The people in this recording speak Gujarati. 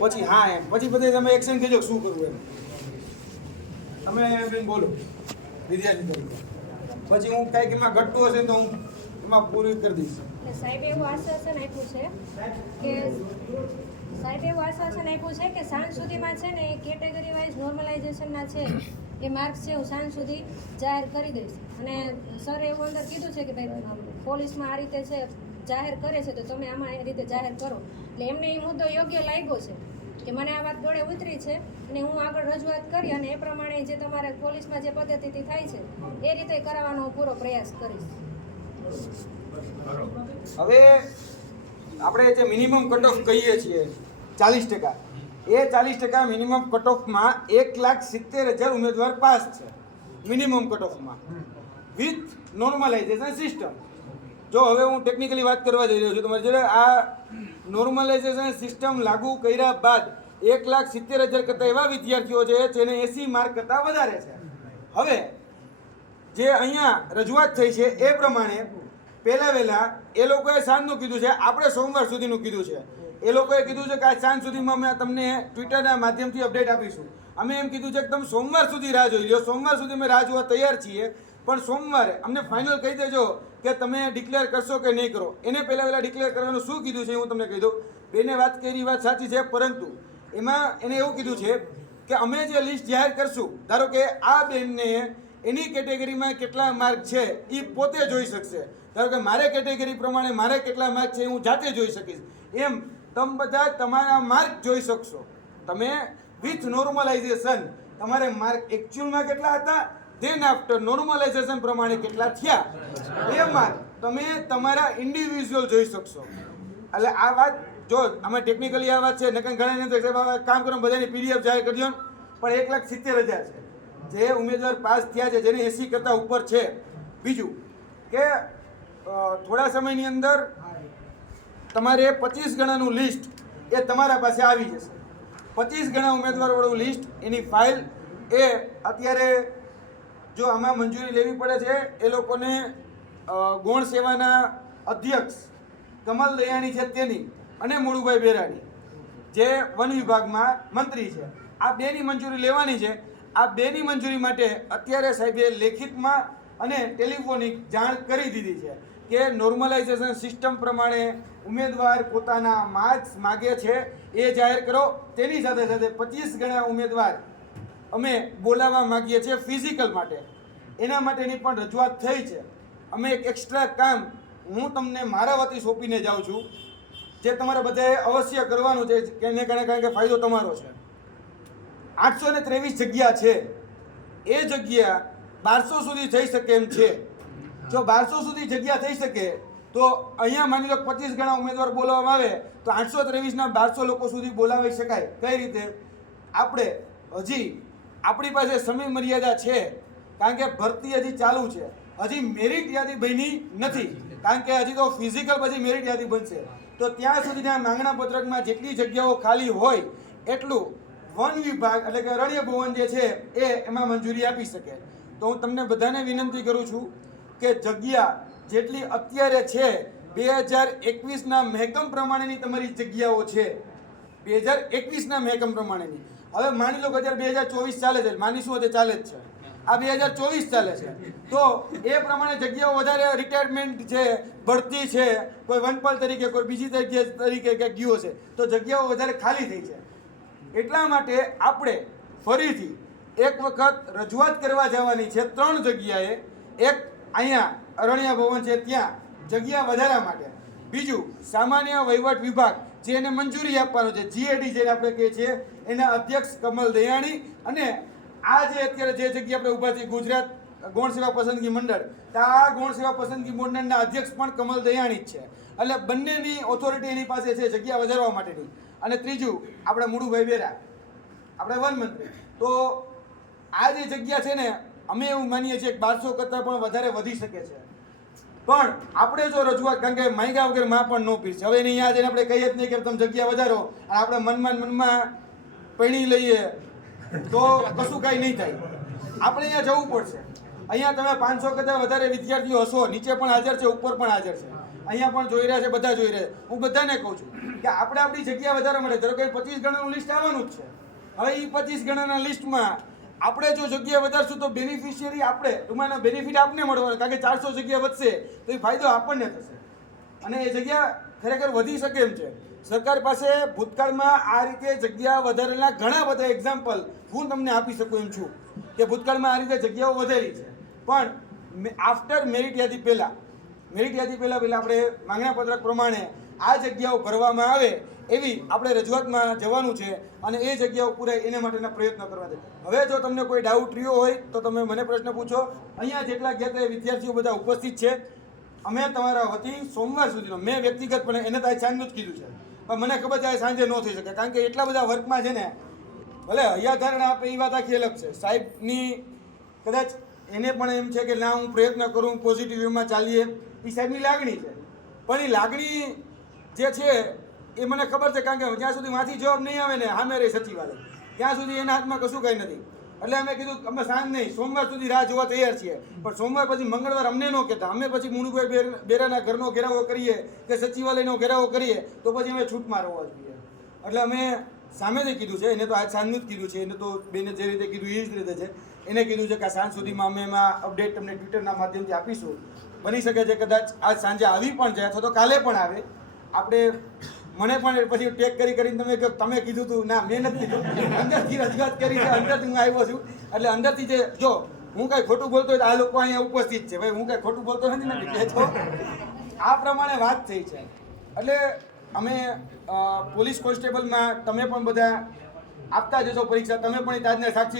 પછી હા એમ પછી બધે તમે એક્શન કહેજો શું કરવું એમ તમે બેન બોલો વિદ્યાર્થી તરીકે પછી હું કાંઈક એમાં ઘટતું હશે તો હું એમાં પૂરી કરી દઈશ. સાહેબે એવું આશ્વાસન આપ્યું છે કે સાંજ સુધીમાં છે ને એ કેટેગરી વાઇઝ નોર્મલાઇઝેશનના છે એ માર્ક્સ છે હું સાંજ સુધી જાહેર કરી દઈશ. અને સરે એવું અંદર કીધું છે કે ભાઈ પોલીસમાં આ રીતે છે જાહેર કરે છે તો તમે આમાં એ રીતે જાહેર કરો. એટલે એમને એ મુદ્દો યોગ્ય લાગ્યો છે કે મને આ વાત ગળે ઉતરી છે અને હું આગળ રજૂઆત કરી અને એ પ્રમાણે જે તમારે પોલીસમાં જે પદ્ધતિથી થાય છે એ રીતે કરાવવાનો પૂરો પ્રયાસ કરીશ. હવે આપણે જે મિનિમમ કટ ઓફ કહીએ છીએ 40%, એ 40% મિનિમમ કટ ઓફમાં 1,70,000 ઉમેદવાર પાસ છે મિનિમમ કટ ઓફમાં વિથ નોર્મલાઇઝેશન સિસ્ટમ. જો હવે હું ટેકનિકલી વાત કરવા જઈ રહ્યો છું તમારી જોડે આ નોર્મલાઇઝેશન સિસ્ટમ લાગુ કર્યા બાદ 1,70,000 કરતાં એવા વિદ્યાર્થીઓ છે જેને 80 માર્ક કરતાં વધારે છે. હવે જે અહીંયા રજૂઆત થઈ છે એ પ્રમાણે વહેલા એ લોકોએ સાંજનું કીધું છે, આપણે સોમવાર સુધીનું કીધું છે. એ લોકોએ કીધું છે કે આ સાંજ સુધીમાં અમે તમને ટ્વિટરના માધ્યમથી અપડેટ આપીશું. અમે એમ કીધું છે કે તમે સોમવાર સુધી રાહ જોઈ લો. સોમવાર સુધી અમે રાહ જોવા તૈયાર છીએ, પણ સોમવારે અમને ફાઇનલ કહી દેજો કે તમે ડિક્લેર કરશો કે નહીં કરો. એને વહેલા ડિક્લેર કરવાનું શું કીધું છે હું તમને કહી દઉં. બેને વાત કરી વાત સાચી છે, પરંતુ એમાં એને એવું કીધું છે કે અમે જે લિસ્ટ જાહેર કરશું, ધારો કે આ બેનને એની કેટેગરીમાં કેટલા માર્ક છે એ પોતે જોઈ શકશે. ધારો કે મારે કેટેગરી પ્રમાણે મારે કેટલા માર્ક છે હું જાતે જોઈ શકીશ. એમ તમે બધા તમારા માર્ક જોઈ શકશો. તમે વિથ નોર્મલાઇઝેશન તમારે માર્ક એકચ્યુઅલમાં કેટલા હતા, ધેન આફ્ટર નોર્મલાઇઝેશન પ્રમાણે કેટલા થયા એ માર્ક તમે તમારા ઇન્ડિવિજ્યુઅલ જોઈ શકશો. એટલે આ વાત જો અમે ટેકનિકલી આ વાત છે નકર ઘણા નથી કામ કરો બધાની પીડીએફ જાહેર કરી દો, પણ 1,70,000 છે જે ઉમેદવાર પાસ થયા છે જેને 80 કરતાં ઉપર છે. બીજું કે થોડા સમયની અંદર તમારે 25 ગણાનું લિસ્ટ એ તમારા પાસે આવી જશે. 25 ગણા ઉમેદવારોવાળું લિસ્ટ એની ફાઇલ એ અત્યારે જો આમાં મંજૂરી લેવી પડે છે એ લોકોને ગૌણ સેવાના અધ્યક્ષ કમલ દયાણી છે તેની અને મુળુભાઈ બેરાણી જે વન વિભાગમાં મંત્રી છે, આ બેની મંજૂરી લેવાની છે. આ બેની મંજૂરી માટે અત્યારે સાહેબે લેખિતમાં અને ટેલિફોનિક જાણ કરી દીધી છે કે નોર્મલાઇઝેશન સિસ્ટમ પ્રમાણે ઉમેદવાર પોતાના માર્ક્સ માગે છે એ જાહેર કરો. તેની સાથે સાથે 25 ગણા ઉમેદવાર અમે બોલાવવા માગીએ છીએ ફિઝિકલ માટે. એના માટેની પણ રજૂઆત થઈ છે. અમે એક એક્સ્ટ્રા કામ હું તમને મારા વતી સોંપીને જાઉં છું જે તમારે બધાએ અવશ્ય કરવાનું છે એને કારણે કારણ કે ફાયદો તમારો છે. 823 જગ્યા છે, એ જગ્યા 1200 સુધી થઈ શકે એમ છે. જો 1200 સુધી જગ્યા થઈ શકે તો અહીંયા માની લો 25 ગણા ઉમેદવાર બોલાવવામાં આવે તો 823ના 1200 લોકો સુધી બોલાવી શકાય. કઈ રીતે? આપણે હજી આપણી પાસે સમય મર્યાદા છે કારણ કે ભરતી હજી ચાલુ છે, હજી મેરિટ યાદી બની નથી કારણ કે હજી તો ફિઝિકલ પછી મેરિટ યાદી બનશે. તો ત્યાં સુધીના માંગણા પત્રકમાં જેટલી જગ્યાઓ ખાલી હોય એટલું વન વિભાગ એટલે કે અરણ્ય ભવન જે છે એ એમાં મંજૂરી આપી શકે. તો હું તમને બધાને વિનંતી કરું છું કે જગ્યા જેટલી અત્યારે છે 2021ના મહેકમ પ્રમાણેની તમારી જગ્યાઓ છે, 2021ના મહેકમ પ્રમાણેની. હવે માની લો કે અત્યારે 2024 ચાલે છે, માનીશું તે ચાલે જ છે, આ 2024 ચાલે છે તો એ પ્રમાણે જગ્યાઓ વધારે રિટાયરમેન્ટ છે, ભરતી છે, કોઈ વનપાલ તરીકે કોઈ બીજી તરીકે ક્યાંક ગયો છે તો જગ્યાઓ વધારે ખાલી થઈ છે. એટલા માટે આપણે ફરીથી એક વખત રજૂઆત કરવા જવાની છે 3 જગ્યાએ. એક અહીંયા અરણ્ય ભવન છે ત્યાં જગ્યા વધારા માટે. બીજું સામાન્ય વહીવટ વિભાગ જે એને મંજૂરી આપવાનો છે, જીએડી જેને આપણે કહીએ છીએ, એના અધ્યક્ષ કમલ દયાણી અને આ જે અત્યારે જે જગ્યા આપણે ઊભા છીએ ગુજરાત ગૌણ સેવા પસંદગી મંડળ, તો આ ગૌણ સેવા પસંદગી મંડળના અધ્યક્ષ પણ કમલ દયાણી જ છે. એટલે બંનેની ઓથોરિટી એની પાસે છે જગ્યા વધારવા માટેની. અને ત્રીજું આપણે મુળુભાઈ બેરા, આપણે વન મંત્રી. તો આ જે જગ્યા છે ને અમે એવું માનીએ છીએ કે 1200 કરતાં પણ વધારે વધી શકે છે. પણ આપણે જો રજૂઆત કારણ કે માયગા વગર માં પણ ન પીરશે. હવે એની યાદ આપણે કહીએ જ નહીં કે તમે જગ્યા વધારો અને આપણે મનમાં પૈણી લઈએ તો કશું કાંઈ નહીં થાય. આપણે અહીંયા જવું પડશે. અહીંયા તમે 500 કરતાં વધારે વિદ્યાર્થીઓ હશો, નીચે પણ હાજર છે, ઉપર પણ હાજર છે. અહીંયા પણ જોઈ રહ્યા છે, બધા જોઈ રહ્યા છે. હું બધાને કહું છું કે આપણે આપણી જગ્યા વધારે મળે. ધારો કે 25 ગણાનું લિસ્ટ આવવાનું જ છે. હવે એ 25 ગણાના લિસ્ટમાં આપણે જો જગ્યા વધારશું તો બેનિફિશિયરી આપણે, ટૂંકમાં બેનિફિટ આપને મળવાનો, કારણ કે 400 જગ્યા વધશે તો એ ફાયદો આપણને થશે અને એ જગ્યા ખરેખર વધી શકે એમ છે. સરકાર પાસે ભૂતકાળમાં આ રીતે જગ્યા વધારેલા ઘણા બધા એક્ઝામ્પલ હું તમને આપી શકું એમ છું કે ભૂતકાળમાં આ રીતે જગ્યાઓ વધેલી છે. પણ આફ્ટર મેરિટ યાદી પહેલાં આપણે માંગણા પત્રક પ્રમાણે આ જગ્યાઓ ભરવામાં આવે એવી આપણે રજૂઆતમાં જવાનું છે અને એ જગ્યાઓ પૂરાય એને માટેના પ્રયત્નો કરવા છે. હવે જો તમને કોઈ ડાઉટ રહ્યો હોય તો તમે મને પ્રશ્ન પૂછો. અહીંયા જેટલા ગયા તે વિદ્યાર્થીઓ બધા ઉપસ્થિત છે. અમે તમારા વતી સોમવાર સુધીનો, મેં વ્યક્તિગતપણે એને તો આ સાંજનું જ કીધું છે, પણ મને ખબર છે આ સાંજે ન થઈ શકે, કારણ કે એટલા બધા વર્કમાં છે ને, ભલે હૈયાધારણા આપે એ વાત આખી અલગ છે. સાહેબની કદાચ એને પણ એમ છે કે ના હું પ્રયત્ન કરું, પોઝિટિવ વેમાં ચાલીએ, એ સાહેબની લાગણી છે. પણ એ લાગણી જે છે એ મને ખબર છે, કારણ કે જ્યાં સુધી માંથી જવાબ નહીં આવે ને સામે રહી સચિવાલય, ત્યાં સુધી એના હાથમાં કશું કંઈ નથી. એટલે અમે કીધું અમે સાંજ નહીં, સોમવાર સુધી રાહ જોવા તૈયાર છીએ. પણ સોમવાર પછી મંગળવાર અમને ન કહેતા, અમે પછી મુનુભાઈ બેરાના ઘરનો ઘેરાવો કરીએ કે સચિવાલયનો ઘેરાવો કરીએ તો પછી અમે છૂટમાં રહેવા જોઈએ. એટલે અમે સામેથી કીધું છે, એને તો આજ સાંજનું જ કીધું છે, એને તો બેને જે રીતે કીધું એ જ રીતે છે. એને કીધું છે કે સાંજ સુધીમાં અમે એમાં અપડેટ તમને ટ્વિટરના માધ્યમથી આપીશું. બની શકે છે કદાચ આજ સાંજે આવી પણ જાય અથવા તો કાલે પણ આવે. આપણે મને પણ પછી ટેક કરીને તમે કીધું હતું, ના મેં નથી કીધું, અંદરથી રજૂઆત કરી છે, અંદરથી હું આવ્યો છું. એટલે અંદરથી જે જો હું કાંઈ ખોટું બોલતો હોય તો આ લોકો અહીંયા ઉપસ્થિત છે, ભાઈ હું કાંઈ ખોટું બોલતો નથી કહેતો, આ પ્રમાણે વાત થઈ છે. એટલે અમે પોલીસ કોન્સ્ટેબલમાં તમે પણ બધા આપતા જશો પરીક્ષા, તમે પણ તાજને સાક્ષી